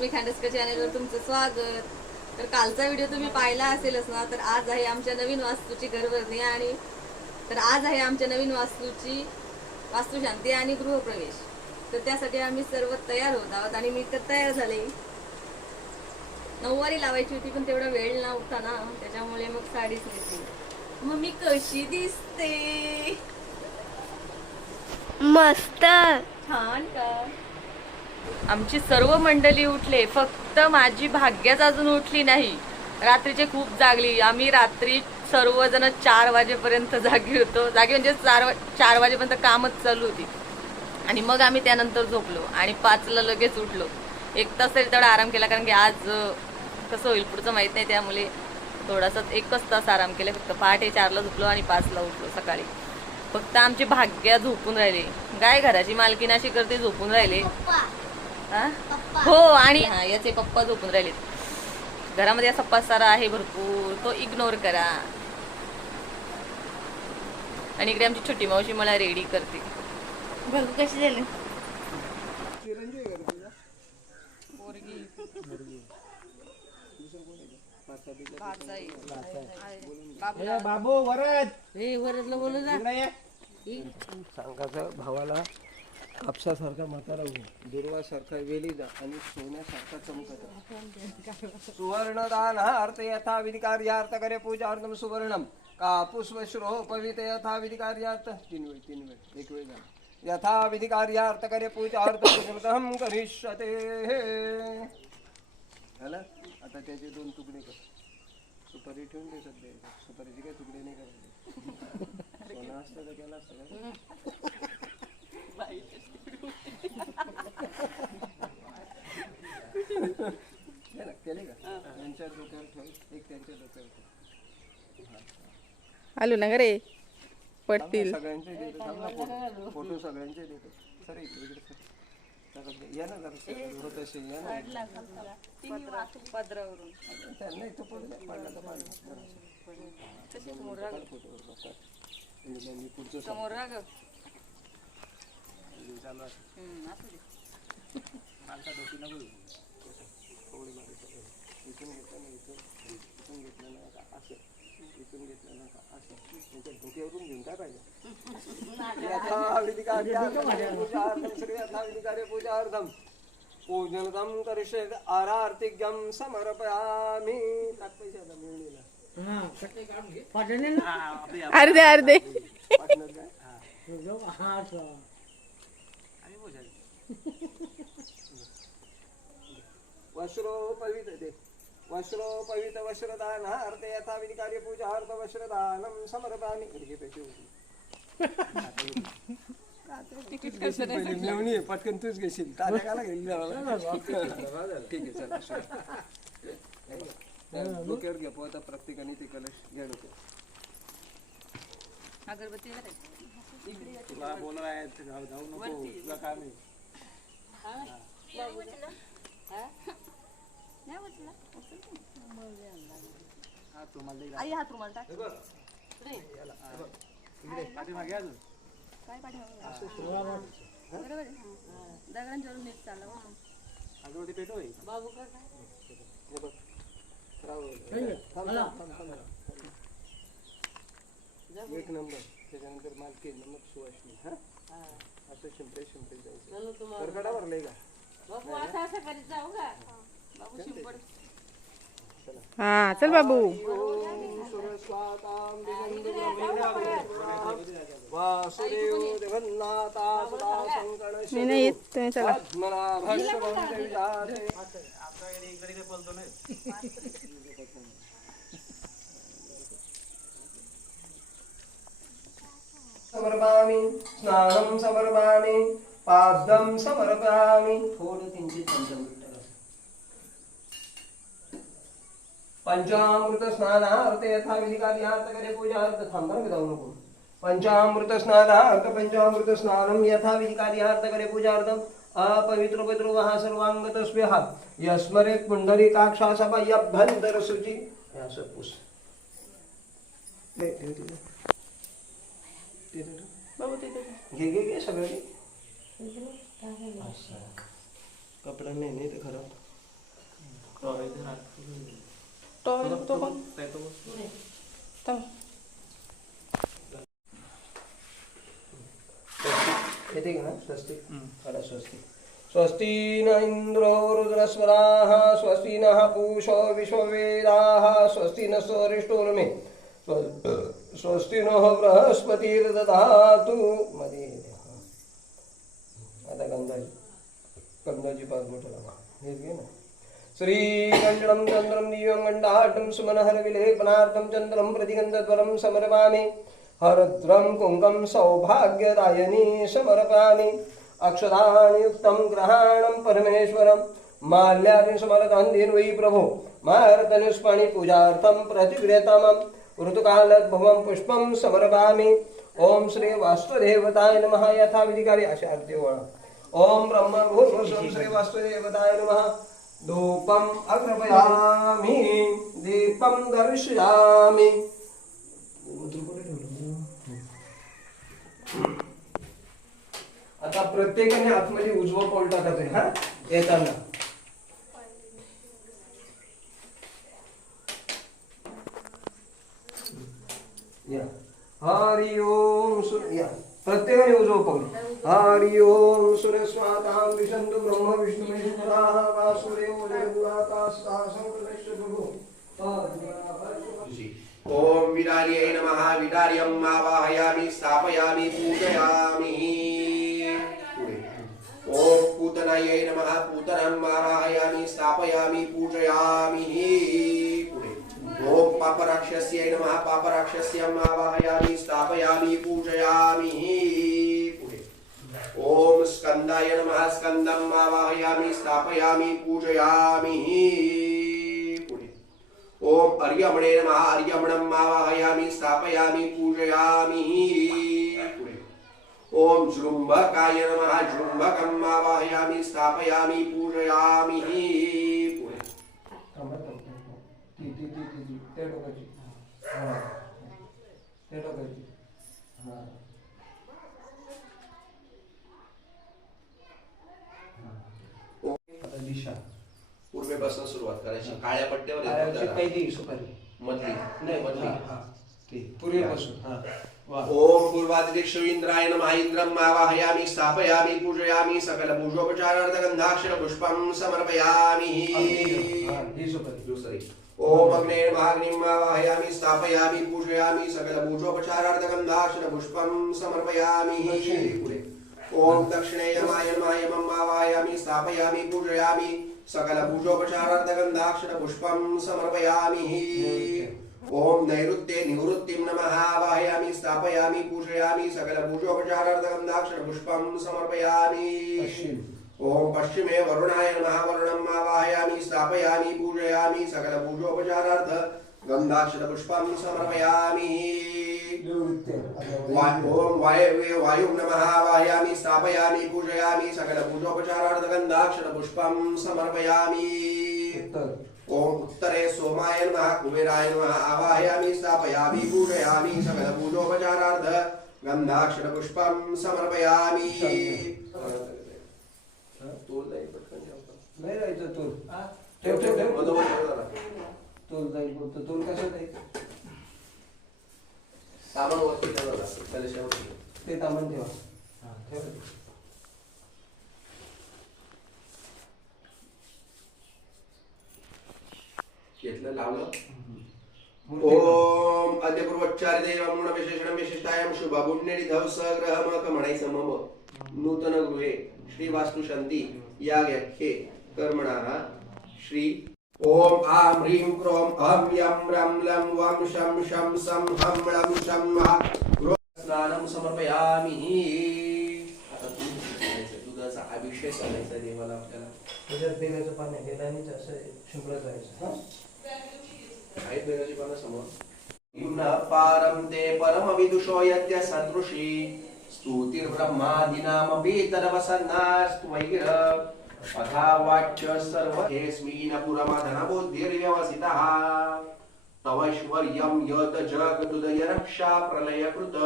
आम्ही खांडसकर चॅनेलवर तुमचं स्वागत. तर कालचा व्हिडिओ तुम्ही पाहिला असेलच ना तर आज आहे आमच्या नवीन वास्तूची घरभरणी आणि तर आज आहे आमच्या नवीन वास्तूची वास्तुशांती आणि गृहप्रवेश. तर त्यासाठी आम्ही सर्व तयार होत आहोत आणि मी तर तयार झाले. नऊवारी लावायची होती पण तेवढा वेळ नव्हता ना त्याच्यामुळे मग साडीच नेसली मग मी कशी दिसते? मस्त. छान का? आमची सर्व मंडळी उठले फक्त माझी भाग्यच अजून उठली नाही. रात्रीचे खूप जागली. आम्ही रात्री सर्वजण चार वाजेपर्यंत जागी होतो. जागी म्हणजे चार चार वाजेपर्यंत कामच चालू होती. आणि मग आम्ही त्यानंतर झोपलो आणि पाचला लगेच उठलो. एक तास तरी तेवढा आराम केला कारण की आज कसं होईल पुढचं माहीत नाही त्यामुळे थोडासा एकच तास आराम केला. फक्त पहाटे चारला झोपलो आणि पाचला उठलो सकाळी. फक्त आमची भाग्या झोपून राहिली. गाय घराची मालकीन अशी करते झोपून राहिले. हा? हो आणि हा, याचे पप्पा झोपून राहिलेत. घरामध्ये असा पसारा आहे भरपूर तो इग्नोर करा. आणि इकडे आमची छोटी मावशी मला रेडी करते. बघू कशी झाली? बाबू वरद इकडे ये. सांगायचं भावाला कापसासारखा म्हातारा दुर्वासारखा वेलीदा आणि सोन्यासारखा चमकता सुवर्णदान अर्थ यथा विधी कार्यार्थ करे पूजार्थम सुवर्णम. कापूस वश्रो पवित यथा विधी कार्यार्थ. तीन वेळ तीन वेळ एक वेळ झाला. यथा विधी कार्यार्थ करे पूजार्थ कृतम करिष्यते. झालं? आता त्याचे दोन तुकडे कर. सुपारी ठेवून दे सध्या. सुपारीचे काही तुकडे नाही करायचे. सोनं असतं तर केलं असतं आलू ना रे. पडतील. ना, सगळ्यांचे देतो थांब ना फोटो. फोटो सगळ्यांचे देतो. सर इकडे इकडे सर. जरा या ना जरा सर होत असेल या ना. पदरावरून त्यांना इथं पडला तर पाडला. पुढचं. समोर माणसा डोकी नको. इथून घेतलं ना इथून इथून घेतलं ना का असं इथून घेतलं ना का असं त्यांच्या डोक्यावरून घेऊन काय पाहिजे यथाविधिकार्यार्थं श्री यथाविधिकार्य पूजार्थं पूजनदं करिष्येत् आरार्तिज्ञं समर्पयामि टाक पैसे आता मिळणीला. अर्धे अर्धे पार्टनर काय? वस्त्रोपवित दे वस्त्रोपवित वस्त्रदान अर्थ यथाविधी कार्य पूजा अर्थ वस्त्रदानम समर्पामि आहे, पटकन तूच घेशील. तात्या काला घेईल ठीक आहे चला सुरू. त्या डोक्यावर घ्या पोहता प्रत्येकाने ते कलश. घ्या अगरबत्ती. तुला बोलवाय जाऊ नको. तुला काम आहे. आई हात रुमाल टाक काय बरोबर आहे. नीट चालला बघ. एक नंबर त्याच्यानंतर मालकी नमक सुवासनी हा असं शिंपडे शिंपडे जायचं करकडा भरलंय का हा चल बाबू। ओम सुरस्वातां वासुदेव देवन्नाथा सदा संकणशी मी नाही येत तुम्ही चला। पद्मनाभस्य भवन्ते समर्पामि स्नानं समर्पामि पादं समर्पामि। थोडं किंचित पंचामृत पंचामृत स्नानार्थ यथा विधी कार्यार्थ करे पूजार्थ थांबा ना जाऊ नको पंचामृत स्नानार्थ पंचामृत स्नानं यथा विधी कार्यार्थ करे पूजार्थम अपवित्र पवित्र वहा सर्वांग तस्म्यः यस्मरे पुंडरी काक्षा सभयभ्यंतर शुचि हे असं पुस ले, ठेव तिथे. तिथे ठेव. घे घे घे सगळं? घे असं. कपडा नाही नाही ते खराब. टॉवेल तो पण थांब. येते का? ना स्वस्तिक आला स्वस्तिक स्वस्ति न इन्द्रो रुद्रस्वराः स्वस्ति नः पूषो विश्ववेदाः स्वस्ति न स्वरिष्टोर्मे स्व- स्वस्ति मध्ये आता गंधाजी गंधाजी पाच मोठं हेच घे ना। श्रीगण्डं चन्द्रं दिव्यं गण्डाटं सुमनहरविलेपनार्थं चन्द्रं प्रतिगन्धद्वरं समर्पामि। हरद्रं कुङ्कं सौभाग्यदायनी समर्पामि। अक्षराणि युक्तं ग्रहाणं परमेश्वरं। माल्यानि समरकान्धीन् प्रभो। मार्तनुष्पाणि पूजार्थं प्रतिगृहतमं भवम पुष्पं समर्पामि। ओम श्री वास्तुदेवताय नमः यथा कार्य अशा अगदी वळा ॐ ब्रह्मभूर्वस्वं श्री वास्तुदेवताय नमः। धूपम अग्रपयामि दीपं दर्शयामी। आता प्रत्येकाने आतमध्ये उजवं पाऊल टाकायचंय हा? येताना. या। हरि ओम सु- या। प्रत्येकाने उजवं पाऊल हरि ओम सुरस्वातां विशंतु ब्रह्म विष्णु महेश्वराः वासुदेव संकटस्य प्रभु। ओम विदार्यै नमः। विदार्यम् आवाहयामि, स्थापयामि, पूजयामि। ओम पूतनायै नमः। पूतनम् आवाहयामि, स्थापयामि, पूजयामि। पुढे पापराक्षस्यै नमः पापराक्षस्यम् आवाहयामि स्थापयामि पूजयामि। ॐ स्कन्दाय नमः स्कन्दम् आवाहयामि स्थापयामि पूजयामि। ॐ अर्यमणे नमः अर्यमणम् आवाहयामि स्थापयामि पूजयामि। ॐ जृम्भकाय नमः जृम्भकम् आवाहयामि स्थापयामि पूजयामि पुढे थांबा, थांबा, थांबा. ती ती ती ती ती त्या टोकाची हा त्या टोकाची हा. दिशा. पूर्वेपासून सुरुवात करायची. काळ्या पट्ट्यावर. पहिली सुपारी. मधली. नाही मधली. हा, हा. पूर्वीपासून हा. ओम पूर्वादिक्षुइन्द्राय नमः इन्द्रम् आवाहयामि स्थापयामि पूजयामि सकलपूजोपचारार्थ गन्धाक्षर पुष्पं समर्पयामि। ओम अग्ने नमः आवाहयामि स्थापयामि पूजयामि सकलपूजोपचारार्थ गन्धाक्षर पुष्पं समर्पयामि। ओम दक्षिणे यमाय नमः यमम् आवाहयामि स्थापयामि पूजयामि सकलपूजोपचारार्थ गन्धाक्षर पुष्पं समर्पयामि। ओम नैऋत्ये निवृत्तिं नमः आवाहयामि स्थापयामि पूजयामि सकलपूजोपचारार्थ गन्धाक्षर पुष्पं समर्पयामि ओम पश्चिमे वरुणाय नमः वरुणम् आवाहयामि स्थापयामि पूजयामि सकलपूजोपचारार्थ गन्धाक्षर पुष्पं समर्पयामि ओम वायव्ये वायुं नमः आवाहयामि स्थापयामि पूजयामि सकलपूजोपचारार्थ गन्धाक्षर पुष्पं समर्पयामि ओम उत्तरे सोमाय नमः कुबेराय नमः आवाहयामि स्थापयामि पूजयामि सकलपूजोपचारार्थ गन्धाक्षर पुष्पं समर्पयामि। तोल जाईल पटकन. नाही जायचं तोल ठेव ठेव ठेव. मधोमध ठेव जरा. तोल जाईल बोलतो तोल कसं जाईल सामान वरती. ते तामण ठेवा. हा ठेवा. घेतलं लावलं. ओम अद्यपूर्वोच्चार देव गुण विशेषण विशिष्टायाम शुभ पुण्यनिधव सग्रह मक म्हणायचं मम नूतन गृहे श्री वास्तु शांती। या व्याख्ये कर्मणा श्री ओम आम ह्रीं क्रोम अहं यं रं लं वं शं शं सं हं लं शं हा स्नानं समर्पयामि। आता दूध. दुधाचा अभिषेक करायचा देवाला आपल्याला. त्याच्यात बेलाचं पाणी बेलानीच असं शिंपडत जायचं पारं ते परमविदुषो यद्य सदृशी स्तुतिर्ब्रह्मादीनामपि तदवसन्नास्त्वैर अथा वाच्य सर्व हेस्मीन पुरमधनबुद्धिर्व्यवसितः तवैश्वर्यं यत जगदुदय रक्षा प्रलयकृत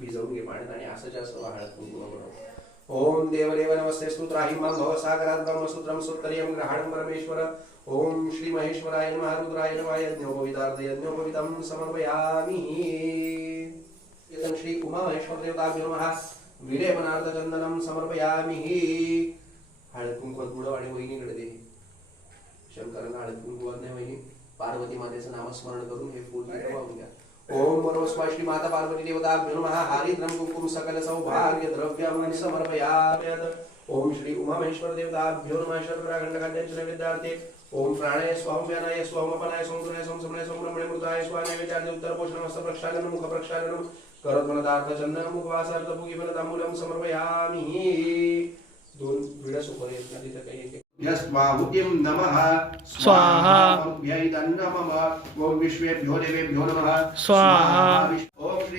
भिजवून घे पाण्यात आणि असं जास्त वाहण्यात कुंकुम ओम देवदेव नमस्ते स्तुत्राहिं मम भव सागरात् ब्रह्मसूत्रं सुत्तरीयं ग्रहणं परमेश्वर। ओम श्री महेश्वराय नमः रुद्राय नमः यज्ञोपवितार्थ यज्ञोपवितं समर्पयामि। यदं श्री उमा महेश्वर देवताभ्यो नमः विलेपनार्थ चंदनं समर्पयामि। हळद कुंकवात बुडव आणि वहिनीकडे दे शंकरांना हळद कुंकवात नाही वहिनी पार्वती मातेचं नामस्मरण करून हे फूल वाहून घ्या ओम वरवस्वा श्री माता पार्वती देवता नमः हरिद्रम कुंकुम सकल सौभाग्य द्रव्यम समर्पयामि। ओम श्री उमा महेश्वर देवता देवताभ्यो नमः। शर्कराखंडकाद्याच्या विद्यार्थी ओम प्राणाय स्वाम व्यानाय स्वाम अपनाय संकृणाय संसमनाय संभ्रमणे मृताय स्वानाय विचार्य उत्तर पोषण हस्त प्रक्षालन मुख प्रक्षालनं करत चंदन मुखवासार्थ भुगी तांबूलं समर्पयामि। दोन वेळा सुपर येत ना काही एक यस्वाहुतिं नमः। स्वाहा. नमः ओम विश्वेभ्यो देवेभ्यो नमः। स्वाहा.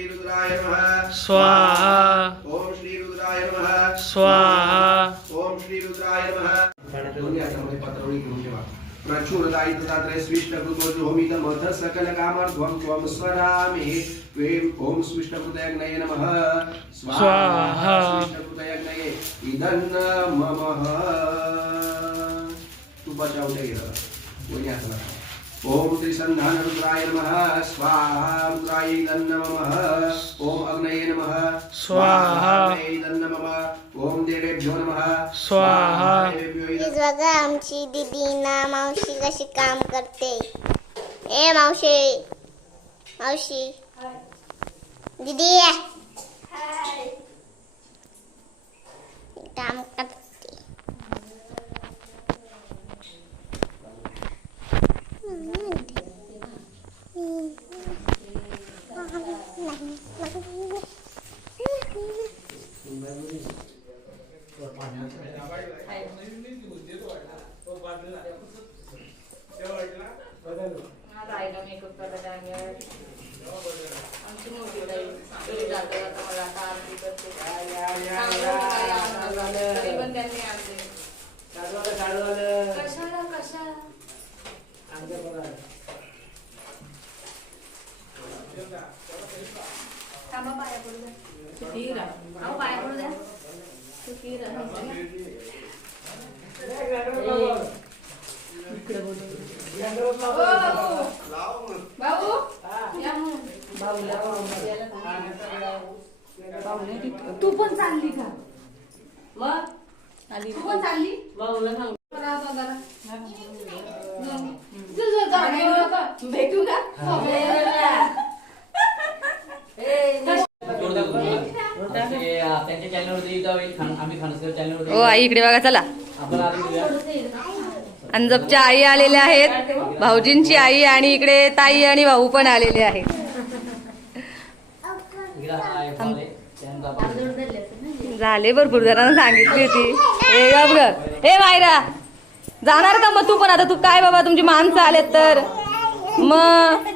रुद्राय नमः स्वाहा। ओम श्री रुद्राय नमः। स्वाहा। ओम श्री रुद्राय नमः। पत्रावळी घेऊन ठेवा प्रचुरदायी तदात्रे स्विष्ट कृतो जोमित मथ सकल कामर्ध्वं त्वं स्वरामि। त्वें ओम स्विष्ट कृतयज्ञये नमः। स्वाहा. स्विष्ट कृतयज्ञये इदन्न ममः तुपाच्या उद्या गेलं. कोणी हाताला ओम त्रिसंधान रुद्राय नमः. स्वाहा रुद्राय ओम अग्नये नमः. स्वाहा. ओम देवेभ्यो नमः. स्वाहा. बघा आमची दीदी ना मावशी कशी काम करते. ए मावशी. मावशी. दीदी. काम करते माझा आईला मेकअप करायला लागेल. आमची मोठी ताई घरी जाता जाता मला आता आरती करते. चांगलं काही आणलं. तरी पण त्यांनी आणले. कशाला कशाला थांबा पाया पडू द्या. सुखी राहा. अहो, पाया पडू द्या. सुखी राहा. भाऊ या मग. तू पण चालली का मग आली तू पण चालली जरा आता जरा. चल, चल, जा, घेऊन आता. भेटू का त्यांच्या चॅनलवरती येतो आम्ही खानसकर चॅनलवरती ओ आई इकडे बघा चला. अंजपच्या आई आलेल्या आहेत भाऊजींची आई आणि इकडे ताई आणि भाऊ पण आलेले आहेत. झाले भरपूर जणांना सांगितली होती. ए बघ ए मायरा जाणार का मग तू पण? आता तू काय बाबा तुमची माणसं आलेत तर. मग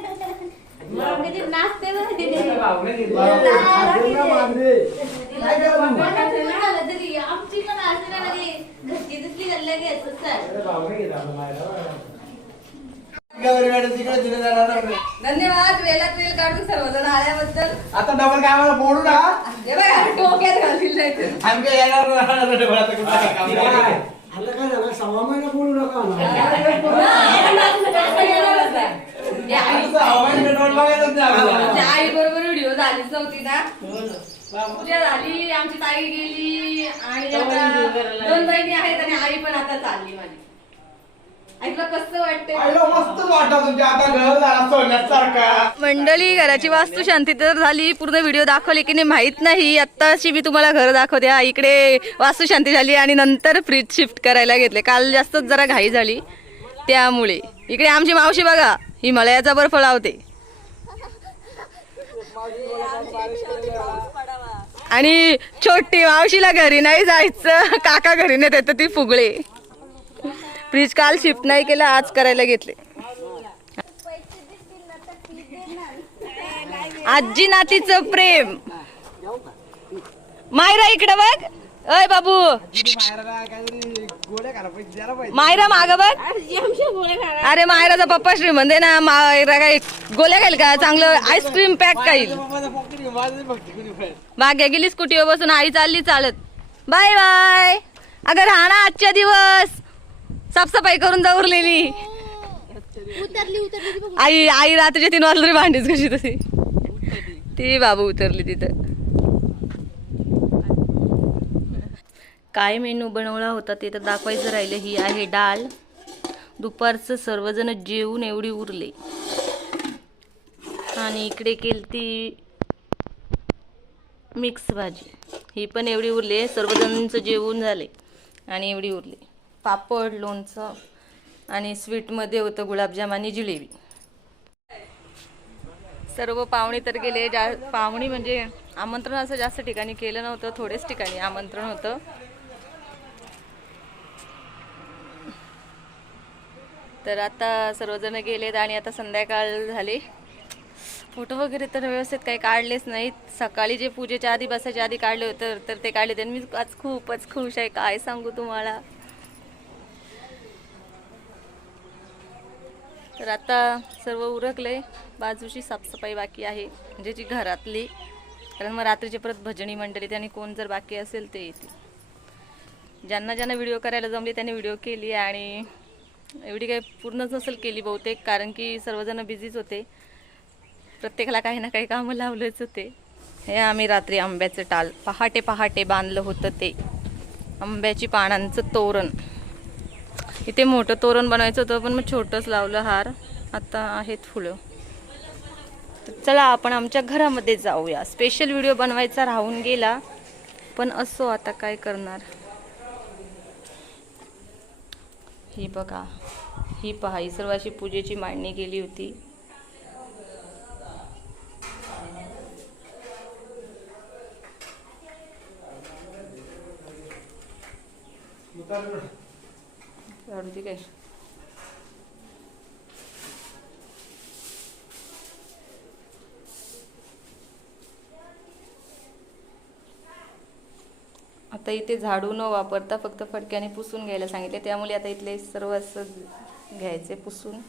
आमची पण घरची दिसली लगेच धन्यवाद वेळात वेळ काढून सर्वजण आल्याबद्दल. आता डबल काय मला बोलू ना. हे बघ डोक्यात घालतील जायचं. काय येणार कुठं काय झालं? सव्वा महिना बोलू नका आई- बरोबर व्हिडिओ झालीच नव्हती ना? पूजा झाली आमची ताई गेली आणि आता दोन बहिणी आहेत आणि आई पण आता चालली माझी. ऐकलं कसं वाटतंय? आईला मस्तच वाटतं तुमच्या. आता घर झाला सोन्यासारखा. मंडळी घराची वास्तू शांती तर झाली. पूर्ण व्हिडिओ दाखवले की नाही माहीत नाही. आत्ताशी मी तुम्हाला घर दाखवते. हा, इकडे वास्तू शांती झाली आणि नंतर फ्रीज शिफ्ट करायला घेतले. काल जास्तच जरा घाई झाली. त्यामुळे. इकडे आमची मावशी बघा. हिमालयाचा बर्फ लावते. आणि छोटी मावशीला घरी नाही जायचं. काका घरी नाही तर ती फुगळे. फ्रीज काल शिफ्ट नाही केलं आज करायला घेतले. आजी नातीचं प्रेम. मायरा इकडे बघ. अय बाबू. मायरा माग बघ. अरे मायराचा पप्पा श्रीमंत आहे ना मायरा काय गोल्या खाईल का? चांगलं आईस्क्रीम पॅक खाईल. मागे गेली स्कूटीवर बसून आई चालली चालत. बाय बाय अगं राहणा आजच्या दिवस. साफसफाई करून ती बघ. आई आई रात्रीच्या तीन तरी भांडीच कशी तशी ती बाबू उतरली तिथं. काय मेनू बनवला होता ते तर दाखवायचं राहिलं. ही आहे डाळ. दुपारचं सर्वजण जेवून एवढी उरले. आणि इकडे केलती मिक्स भाजी. ही पण एवढी उरली. आहे सर्वजणांचं जेवून झाले आणि एवढी उरली. पापड लोणचं आणि स्वीटमध्ये होतं गुलाबजाम आणि जिलेबी. सर्व पाहुणे तर गेले. जा पाहुणे म्हणजे आमंत्रण असं जास्त ठिकाणी केलं नव्हतं थोडेच ठिकाणी आमंत्रण होतं. तर आता सर्वजण गेलेत आणि आता संध्याकाळ झाली. फोटो वगैरे तर व्यवस्थित काही काढलेच नाहीत. सकाळी जे पूजेच्या आधी बसायच्या आधी काढले होते तर ते काढले आणि मी आज खूपच खुश आहे. काय सांगू तुम्हाला? तर आता सर्व उरकले बाजूची साफसफाई बाकी आहे म्हणजे जी घरातली. कारण मग रात्रीचे परत भजनी मंडळी त्यांनी कोण जर बाकी असेल ते येतील. ज्यांना ज्यांना व्हिडिओ करायला जमले त्यांनी व्हिडिओ केली आणि एवढी काही पूर्णच नसेल केली बहुतेक कारण की सर्वजण बिझीच होते. प्रत्येकाला काही ना काही कामं लावलेच होते. हे आम्ही रात्री आंब्याचं टाल पहाटे पहाटे बांधलं होतं ते. आंब्याची पानांचं तोरण. इथे मोठं तोरण बनवायचं होतं पण मग छोटंच लावलं हार. आता आहेत फुलं. तर चला आपण आमच्या घरामध्ये जाऊया. स्पेशल व्हिडिओ बनवायचा राहून गेला पण असो आता काय करणार. ही बघा ही पहा ही सर्व अशी पूजेची मांडणी केली होती. काढू दे काय? आता इथे झाडू न वापरता फक्त फटक्याने पुसून घ्यायला सांगितले. त्यामुळे आता इथले सर्व असं घ्यायचे पुसून.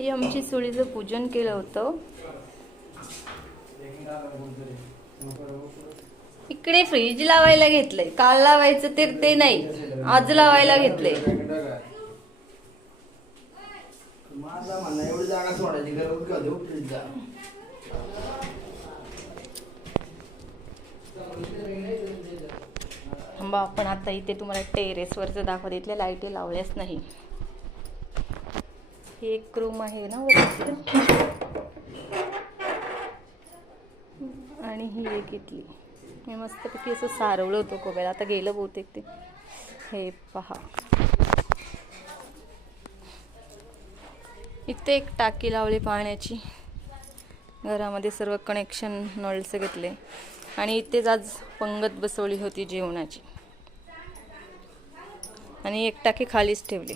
हे आमची सुळीचं पूजन केलं होतं. इकडे फ्रीज लावायला घेतलंय. काल लावायचं तर ते नाही आज लावायला घेतलंय. माझा थांबा आपण आता इथे तुम्हाला टेरेसवरचं दाखवत इथल्या लाईटी लावल्याच नाही. ही एक रूम आहे ना वरती. आणि ही एक इथली मी मस्तपैकी असं सारवलं होतं कोब्याला. आता गेलं बहुतेक ते. हे पहा. इथे एक टाकी लावली पाण्याची. घरामध्ये सर्व कनेक्शन नळचं घेतले. आणि इथेच आज पंगत बसवली होती जेवणाची. आणि एक टाकी खालीच ठेवली.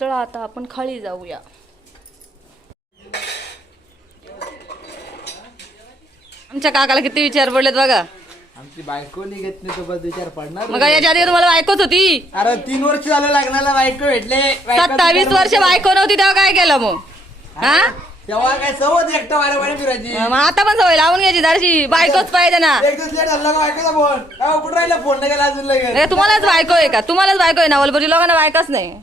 चला आता आपण खाली जाऊया. आमच्या काकाला किती विचार पडलेत बघा. आमची बायको निघत नाही सोबत विचार पडणार मग याच्या आधी तुम्हाला बायकोच होती. अरे तीन वर्ष झालं लग्नाला बायको भेटले. बायको सत्तावीस वर्ष बायको नव्हती तेव्हा काय केलं मग? हा? तेव्हा काय सवत एकटा वाऱ्या वाऱ्या फिरायची. मग आता पण सवय लावून घ्यायची दारशी बायकोच पाहिजे ना. एक दिवस लेट झाला का बायकोचा फोन. काय कुठं राहिला फोन? नाही केला अजून लगेच. अरे तुम्हालाच बायको आहे का? तुम्हालाच बायको आहे ना वलबरी लोकांना बायकोच नाही.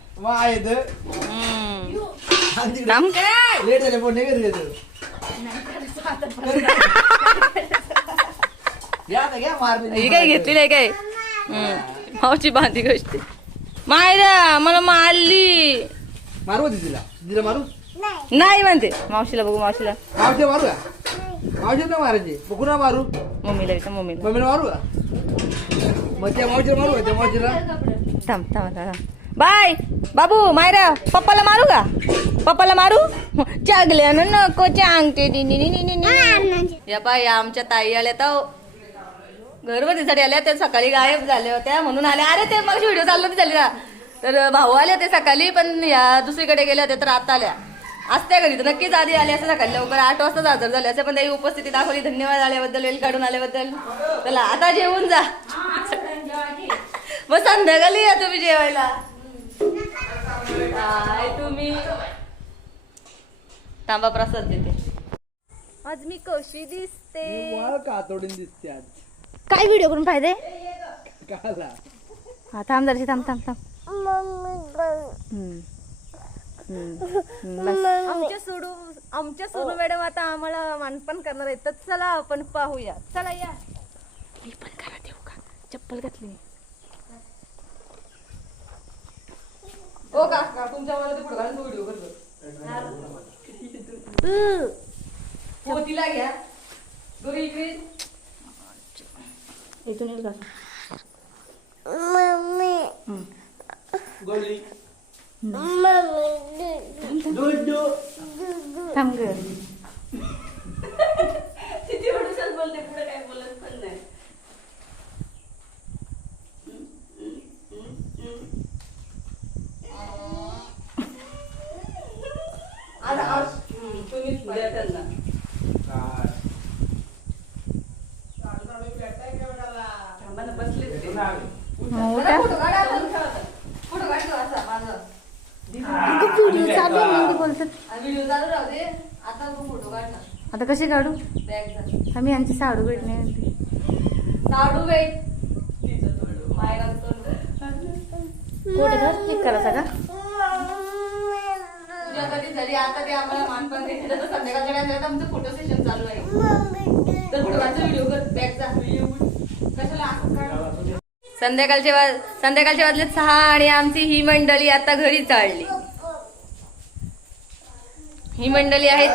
ही काय घेतली नाही काय हम्म. मावची बांधी गोष्टी मायरा मला मारली मारू होती तिला तिला मारू नाही म्हणते मावशीला बघू मावशीला मावशी मारू का मावशी नाही मारायची कुणा मारू मम्मीला विचार मम्मीला मम्मीला मारू का मग त्या मावशीला मारू का त्या मावशीला थांब थांब थांब बाय बाबू मायरा पप्पाला मारू का? पप्पाला मारू? चागल्यानं नको चांगते नी. या बाय या आमच्या ताई आल्या तर घरवतीसाठी आल्या त्या सकाळी गायब झाल्या होत्या म्हणून आल्या. अरे ते मग व्हिडिओ चाललो होती झाली तर भाऊ आले होते सकाळी पण या दुसरीकडे गेले होते तर आता आल्या. असत्या घरी तर नक्कीच आधी आले असं सकाळी. लवकर आठ वाजता हजर झाले असं पण त्याची उपस्थिती दाखवली. धन्यवाद आल्याबद्दल वेळ काढून आल्याबद्दल. चला आता जेवून जा. मग संध्याकाळी या तुम्ही जेवायला. तांबा प्रसाद देते. आज मी कशी दिसते? कातोडीन दिसते आज? काय व्हिडिओ करून फायदे काला. हा थांब जराशी थांब थांब थांब. हम्म. हम्म. हम्म, बस. आमच्या सोडू आमच्या सोनू मॅडम आता आम्हाला मानपण करणार आहेत. तर चला आपण पाहूया. चला या. मी पण करा देऊ का? चप्पल घातली ओ का? का तुमच्या मला ते पुढे घालून व्हिडिओ करतो हो तिला घ्या. दोघी इकडे. इथून येईल का? गोळी थांब ग. किती बोलते पुढे काय बोलत पण नाही आता आज तुम्हीच द्या त्यांना थांबा ना, बसलेच ते. हो जरा का फोटो काढा आपण खेळत. फोटो काढतो असा माझा व्हिडिओ चालू आहे म्हणून बोलतात व्हिडिओ चालू राहू दे आता तू फोटो काढ ना आता कशी काढू? आम्ही आमची साडू भेटणे म्हणते साडू मायरा कुठे घर क्लिक करायचा का तुझ्या कधी झाली? आता ते आम्हाला मानपण देते. तर संध्याकाळच्या टाइमला आमचं फोटो सेशन चालू आहे. तर फोटोचा व्हिडिओ कर. बॅगचा व्हिडिओ कशाला असं काढ? संध्याकाळचे वाज संध्याकाळचे वाजले सहा आणि आमची ही मंडळी आता घरी चालली. ही मंडळी आहेत.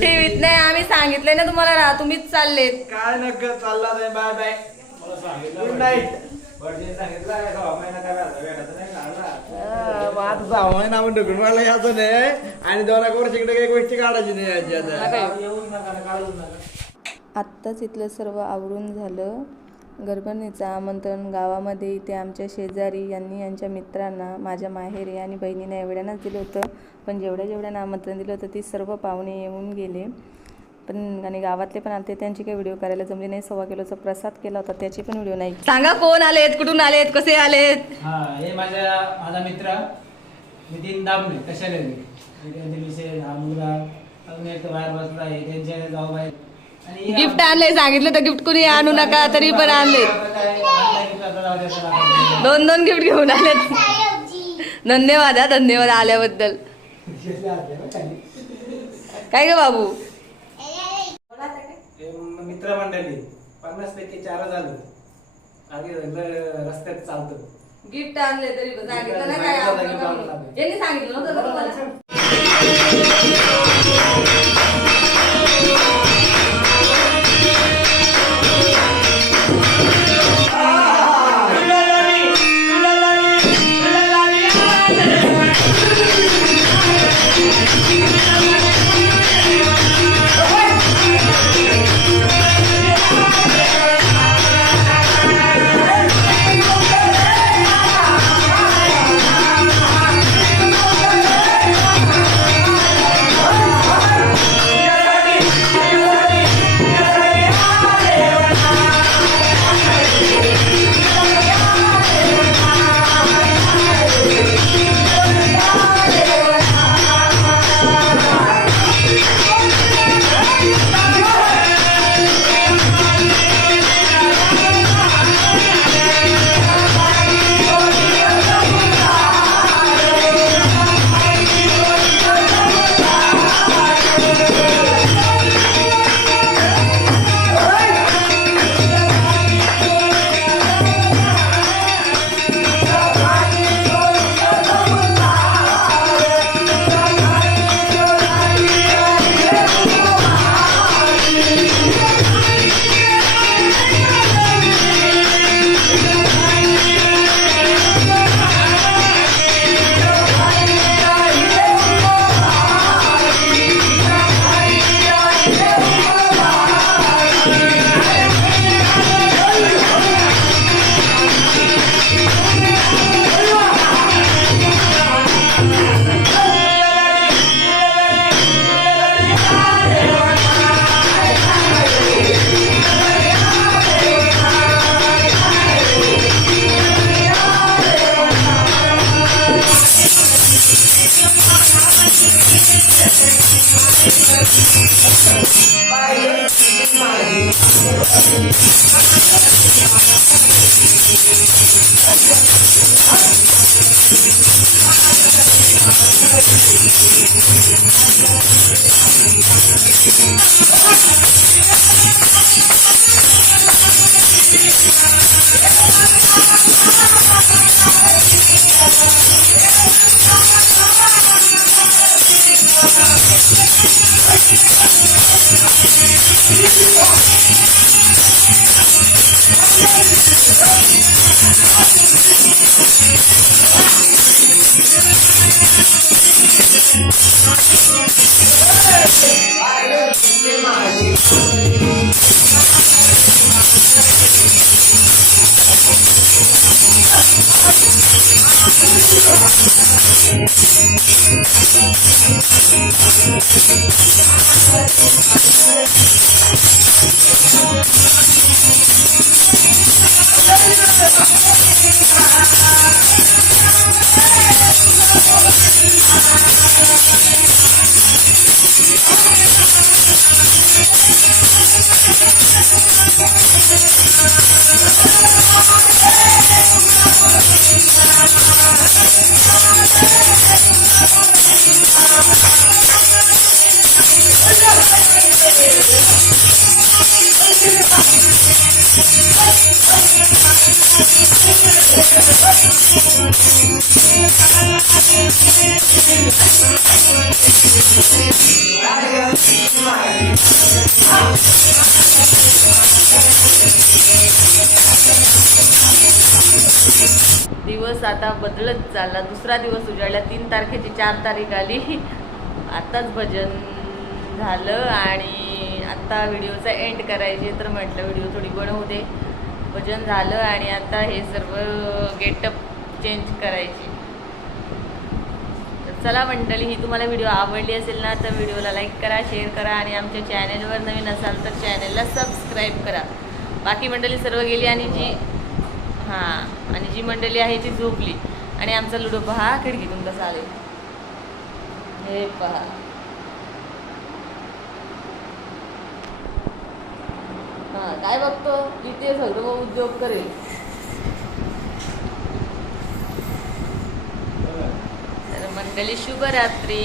ठेवीत नाही आम्ही सांगितलंय ना तुम्हाला रा तुम्हीच चाललेत. काय नका चालला नाही बाय बाय. गुड नाईट आणि दोन एक वर्ष इकडे काही गोष्टी काढायची नाही याची आता. आत्ताच इथलं सर्व आवरून झालं. गरबणीचं आमंत्रण गावामध्ये इथे आमच्या शेजारी यांनी यांच्या मित्रांना माझ्या माहेरी आणि बहिणींना एवढ्यानाच दिलं होतं. पण जेवढ्या जेवढ्यानं आमंत्रण दिलं होतं ती सर्व पाहुणे येऊन गेले. पण आणि गावातले पण आले त्यांची काही व्हिडिओ करायला जमली नाही. सव्वा किलोचा प्रसाद केला होता त्याची पण व्हिडिओ नाही. सांगा कोण आलेत कुठून आलेत कसे आलेत? हा हे माझ्या माझा मित्र नितीन दामणे. कशाला हा मुलगा अजून एक बाहेर बसला आहे त्यांच्या जाऊ बाहेर गिफ्ट आणलंय सांगितलं तर गिफ्ट कुणी आणू नका तरी पण आणले. दोन दोन गिफ्ट घेऊन आलेत धन्यवाद हा धन्यवाद आल्याबद्दल. काय ग बाबू? हे मित्रमंडळी पन्नास पैकी चार झालं. रस्त्यात चालतो. गिफ्ट आणले तरी सांगितलं नाही काय. यांनी सांगितलं नव्हतं दिवस आता बदलत चालला. दुसरा दिवस उजाडला. तीन तारखेची चार तारीख आली. आत्ताच भजन झालं आणि आत्ता व्हिडिओचा एंड करायचे तर म्हटलं व्हिडिओ थोडी बनवू दे. भजन झालं आणि आता हे सर्व गेटअप चेंज करायची. तर चला मंडळी ही तुम्हाला व्हिडिओ आवडली असेल ना तर व्हिडिओला लाईक करा शेअर करा आणि आमच्या चॅनेलवर नवीन असाल तर चॅनेलला सबस्क्राईब करा. बाकी मंडळी सर्व गेली आणि जी हां आणि जी मंडळी आहे ती झोपली. आणि आमचा लुडो पहा खिडकीतून कसा आले हे पहा. हां काय बघतो? इथे सर्व उद्योग करेल. तर मंडळी शुभरात्री.